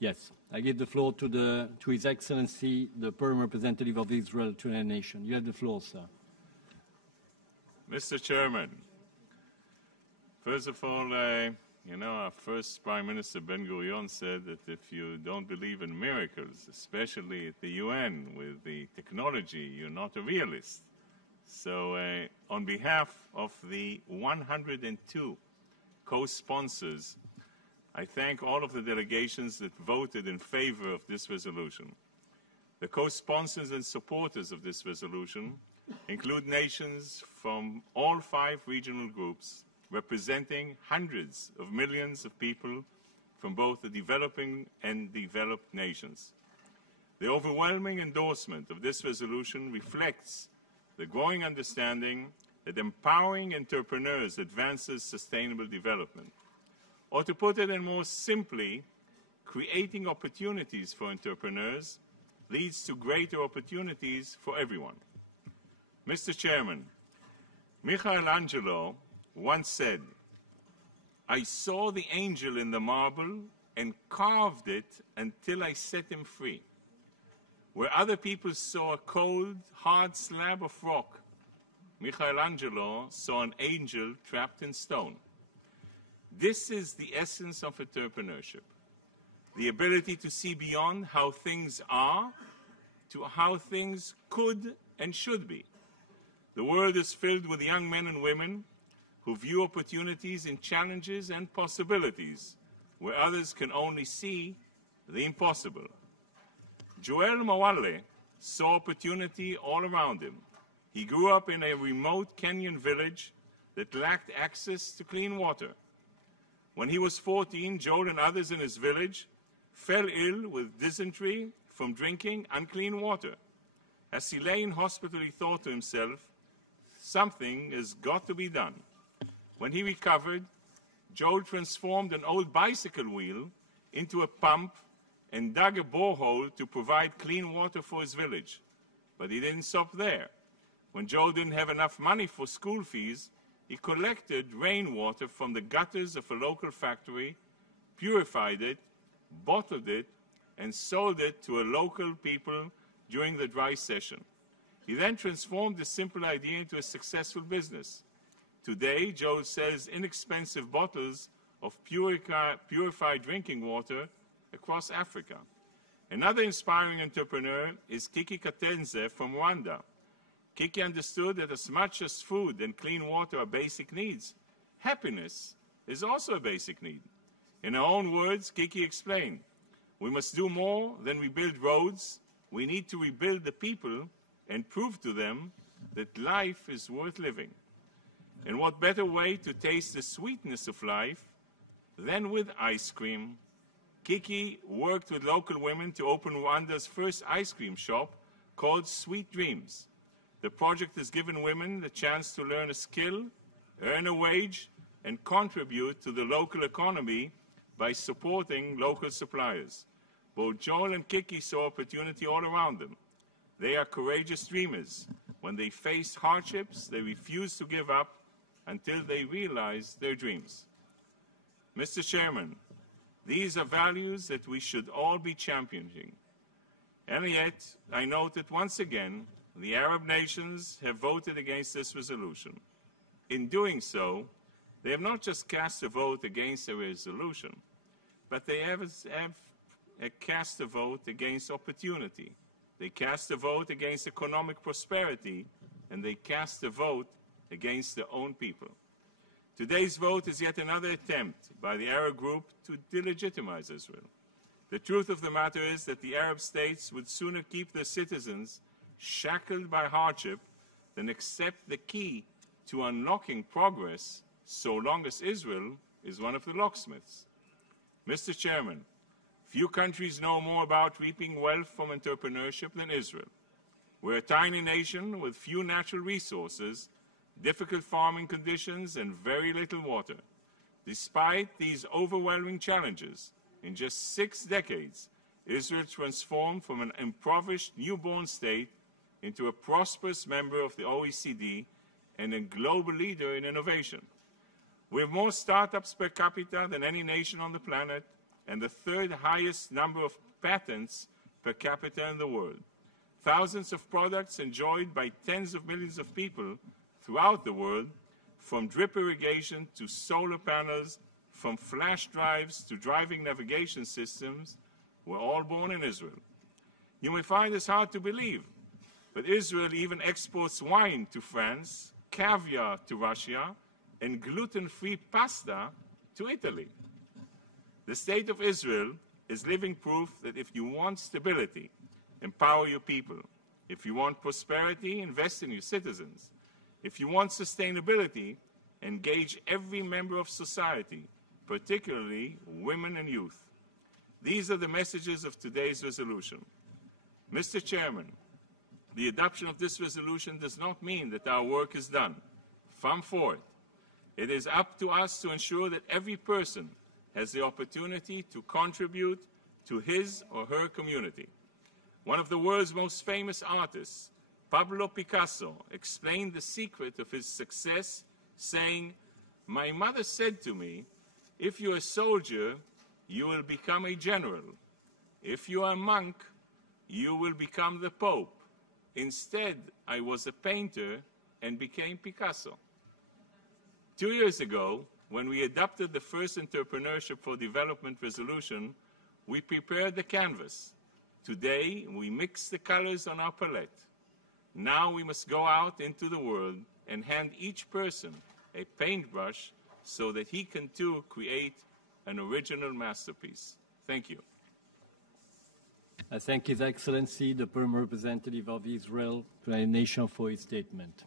Yes, I give the floor to His Excellency, the Permanent Representative of Israel to the nation. You have the floor, sir. Mr. Chairman, first of all, you know, our first Prime Minister Ben-Gurion said that if you don't believe in miracles, especially at the UN with the technology, you're not a realist. So on behalf of the 102 co-sponsors, I thank all of the delegations that voted in favor of this resolution. The co-sponsors and supporters of this resolution include nations from all 5 regional groups, representing hundreds of millions of people from both the developing and developed nations. The overwhelming endorsement of this resolution reflects the growing understanding that empowering entrepreneurs advances sustainable development. Or to put it in more simply, creating opportunities for entrepreneurs leads to greater opportunities for everyone. Mr. Chairman, Michelangelo once said, "I saw the angel in the marble and carved it until I set him free." Where other people saw a cold, hard slab of rock, Michelangelo saw an angel trapped in stone. This is the essence of entrepreneurship, the ability to see beyond how things are to how things could and should be. The world is filled with young men and women who view opportunities in challenges and possibilities where others can only see the impossible. Joel Mawale saw opportunity all around him. He grew up in a remote Kenyan village that lacked access to clean water. When he was 14, Joel and others in his village fell ill with dysentery from drinking unclean water. As he lay in hospital, he thought to himself, something has got to be done. When he recovered, Joel transformed an old bicycle wheel into a pump and dug a borehole to provide clean water for his village. But he didn't stop there. When Joel didn't have enough money for school fees, he collected rainwater from the gutters of a local factory, purified it, bottled it, and sold it to a local people during the dry session. He then transformed this simple idea into a successful business. Today, Joel sells inexpensive bottles of purified drinking water across Africa. Another inspiring entrepreneur is Kiki Katenze from Rwanda. Kiki understood that as much as food and clean water are basic needs, happiness is also a basic need. In her own words, Kiki explained, "We must do more than rebuild roads. We need to rebuild the people and prove to them that life is worth living." And what better way to taste the sweetness of life than with ice cream? Kiki worked with local women to open Rwanda's first ice cream shop called Sweet Dreams. The project has given women the chance to learn a skill, earn a wage, and contribute to the local economy by supporting local suppliers. Both Joel and Kiki saw opportunity all around them. They are courageous dreamers. When they face hardships, they refuse to give up until they realize their dreams. Mr. Chairman, these are values that we should all be championing. And yet, I note that once again, the Arab nations have voted against this resolution. In doing so, they have not just cast a vote against the resolution, but they have cast a vote against opportunity. They cast a vote against economic prosperity, and they cast a vote against their own people. Today's vote is yet another attempt by the Arab group to delegitimize Israel. The truth of the matter is that the Arab states would sooner keep their citizens shackled by hardship than accept the key to unlocking progress so long as Israel is one of the locksmiths. Mr. Chairman, few countries know more about reaping wealth from entrepreneurship than Israel. We're a tiny nation with few natural resources, difficult farming conditions, and very little water. Despite these overwhelming challenges, in just 6 decades, Israel transformed from an impoverished newborn state into a prosperous member of the OECD and a global leader in innovation. We have more startups per capita than any nation on the planet, and the third highest number of patents per capita in the world. Thousands of products enjoyed by tens of millions of people throughout the world, from drip irrigation to solar panels, from flash drives to driving navigation systems, were all born in Israel. You may find this hard to believe, but Israel even exports wine to France, caviar to Russia, and gluten-free pasta to Italy. The state of Israel is living proof that if you want stability, empower your people. If you want prosperity, invest in your citizens. If you want sustainability, engage every member of society, particularly women and youth. These are the messages of today's resolution. Mr. Chairman, the adoption of this resolution does not mean that our work is done. From forth, it is up to us to ensure that every person has the opportunity to contribute to his or her community. One of the world's most famous artists, Pablo Picasso, explained the secret of his success, saying, "My mother said to me, if you're a soldier, you will become a general. If you are a monk, you will become the Pope. Instead, I was a painter and became Picasso." 2 years ago, when we adopted the first Entrepreneurship for Development resolution, we prepared the canvas. Today, we mix the colors on our palette. Now we must go out into the world and hand each person a paintbrush so that he can too create an original masterpiece. Thank you. I thank His Excellency, the Permanent Representative of Israel to the nation, for his statement.